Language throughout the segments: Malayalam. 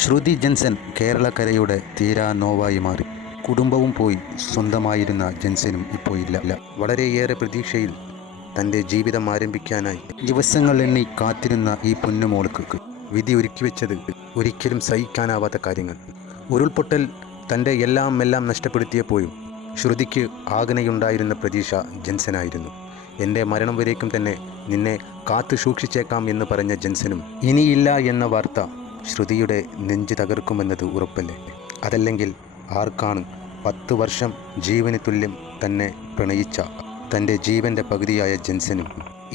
ശ്രുതി ജെൻസൺ കേരളക്കരയുടെ തീരാ നോവായി മാറി. കുടുംബവും പോയി, സ്വന്തമായിരുന്ന ജെൻസനും ഇപ്പോൾ ഇല്ല. വളരെയേറെ പ്രതീക്ഷയിൽ തൻ്റെ ജീവിതം ആരംഭിക്കാനായി ദിവസങ്ങൾ എണ്ണി കാത്തിരുന്ന ഈ പൊന്നുമോൾക്ക് വിധി ഒരുക്കി വെച്ചത് ഒരിക്കലും സഹിക്കാനാവാത്ത കാര്യങ്ങൾ. ഉരുൾപൊട്ടൽ തൻ്റെ എല്ലാം നഷ്ടപ്പെടുത്തിയപ്പോഴും ശ്രുതിക്ക് ആകെയുണ്ടായിരുന്ന പ്രതീക്ഷ ജെൻസനായിരുന്നു. എൻ്റെ മരണം വരേക്കും തന്നെ നിന്നെ കാത്തു സൂക്ഷിച്ചേക്കാം എന്ന് പറഞ്ഞ ജെൻസനും ഇനിയില്ല എന്ന വാർത്ത ശ്രുതിയുടെ നെഞ്ച് തകർക്കുമെന്നത് ഉറപ്പല്ലേ? അതല്ലെങ്കിൽ ആർക്കാണ് 10 വർഷം ജീവന് തുല്യം തന്നെ പ്രണയിച്ച തൻ്റെ ജീവൻ്റെ പകുതിയായ ജെൻസനും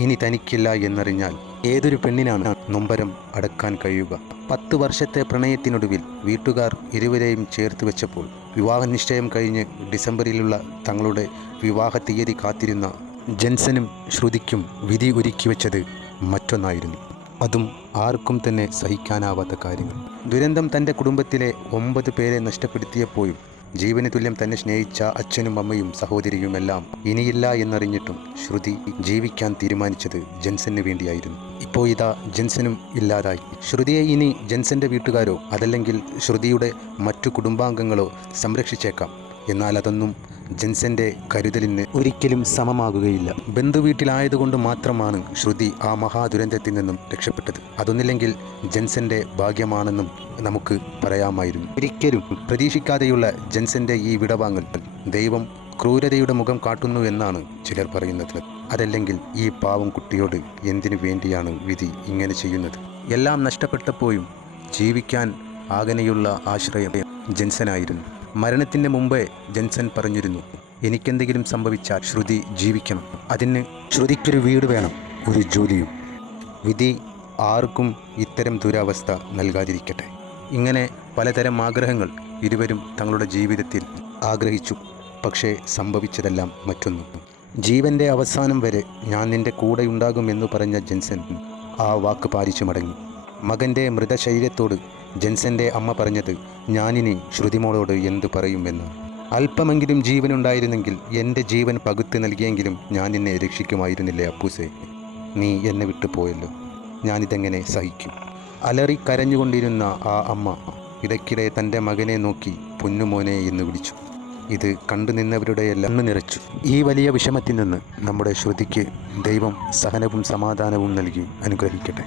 ഇനി തനിക്കില്ല എന്നറിഞ്ഞാൽ ഏതൊരു പെണ്ണിനാണ് നൊമ്പരം അടക്കാൻ കഴിയുക? 10 വർഷത്തെ പ്രണയത്തിനൊടുവിൽ വീട്ടുകാർ ഇരുവരെയും ചേർത്ത് വെച്ചപ്പോൾ വിവാഹ നിശ്ചയം കഴിഞ്ഞ് ഡിസംബറിലുള്ള തങ്ങളുടെ വിവാഹ തീയതി കാത്തിരുന്ന ജെൻസനും ശ്രുതിക്കും വിധി ഒരുക്കി വെച്ചത് മറ്റൊന്നായിരുന്നു. അതും ആർക്കും തന്നെ സഹിക്കാനാവാത്ത കാര്യങ്ങൾ. ദുരന്തം തൻ്റെ കുടുംബത്തിലെ 9 പേരെ നഷ്ടപ്പെടുത്തിയപ്പോഴും ജീവന് തുല്യം തന്നെ സ്നേഹിച്ച അച്ഛനും അമ്മയും സഹോദരിയുമെല്ലാം ഇനിയില്ല എന്നറിഞ്ഞിട്ടും ശ്രുതി ജീവിക്കാൻ തീരുമാനിച്ചത് ജെൻസന് വേണ്ടിയായിരുന്നു. ഇപ്പോൾ ഇതാ ജെൻസനും ഇല്ലാതായി. ശ്രുതിയെ ഇനി ജെൻസന്റെ വീട്ടുകാരോ അതല്ലെങ്കിൽ ശ്രുതിയുടെ മറ്റു കുടുംബാംഗങ്ങളോ സംരക്ഷിച്ചേക്കാം. എന്നാൽ അതൊന്നും ജെൻസന്റെ കരുതലിന് ഒരിക്കലും സമമാകുകയില്ല. ബന്ധുവീട്ടിലായതുകൊണ്ട് മാത്രമാണ് ശ്രുതി ആ മഹാദുരന്തത്തിൽ നിന്നും രക്ഷപ്പെട്ടത്. അതൊന്നില്ലെങ്കിൽ ജെൻസന്റെ ഭാഗ്യമാണെന്നും നമുക്ക് പറയാമായിരുന്നു. ഒരിക്കലും പ്രതീക്ഷിക്കാതെയുള്ള ജെൻസന്റെ ഈ വിടവാങ്ങൽ ദൈവം ക്രൂരതയുടെ മുഖം കാട്ടുന്നു എന്നാണ് ചിലർ പറയുന്നത്. അതല്ലെങ്കിൽ ഈ പാവം കുട്ടിയോട് എന്തിനു വേണ്ടിയാണ് വിധി ഇങ്ങനെ ചെയ്യുന്നത്? എല്ലാം നഷ്ടപ്പെട്ടപ്പോഴും ജീവിക്കാൻ ആകെയുള്ള ആശ്രയം ജെൻസനായിരുന്നു. മരണത്തിന് മുമ്പേ ജെൻസൻ പറഞ്ഞിരുന്നു, എനിക്കെന്തെങ്കിലും സംഭവിച്ചാൽ ശ്രുതി ജീവിക്കണം. അതിന് ശ്രുതിക്കൊരു വീട് വേണം, ഒരു ജോലിയും. വിധി ആർക്കും ഇത്തരം ദുരവസ്ഥ നൽകാതിരിക്കട്ടെ. ഇങ്ങനെ പലതരം ആഗ്രഹങ്ങൾ ഇരുവരും തങ്ങളുടെ ജീവിതത്തിൽ ആഗ്രഹിച്ചു. പക്ഷേ സംഭവിച്ചതെല്ലാം മറ്റൊന്നു. ജീവൻ്റെ അവസാനം വരെ ഞാൻ നിൻ്റെ കൂടെയുണ്ടാകുമെന്ന് പറഞ്ഞ ജെൻസൻ ആ വാക്ക് പാലിച്ചു മടങ്ങി. മകൻ്റെ മൃതശരീരത്തോട് ജെൻസന്റെ അമ്മ പറഞ്ഞത്, ഞാനിനി ശ്രുതിമോളോട് എന്ത് പറയുമെന്ന്. അല്പമെങ്കിലും ജീവനുണ്ടായിരുന്നെങ്കിൽ എൻ്റെ ജീവൻ പകുത്ത് നൽകിയെങ്കിലും ഞാൻ നിന്നെ രക്ഷിക്കുമായിരുന്നില്ലേ അപ്പൂസേ? നീ എന്നെ വിട്ടു പോയല്ലോ, ഞാനിതെങ്ങനെ സഹിക്കും? അലറി കരഞ്ഞുകൊണ്ടിരുന്ന ആ അമ്മ ഇടയ്ക്കിടെ തൻ്റെ മകനെ നോക്കി പൊന്നുമോനെ എന്ന് വിളിച്ചു. ഇത് കണ്ടു നിന്നവരുടെയെല്ലാം കണ്ണു നിറച്ചു. ഈ വലിയ വിഷമത്തിൽ നിന്ന് നമ്മുടെ ശ്രുതിക്ക് ദൈവം സഹനവും സമാധാനവും നൽകി അനുഗ്രഹിക്കട്ടെ.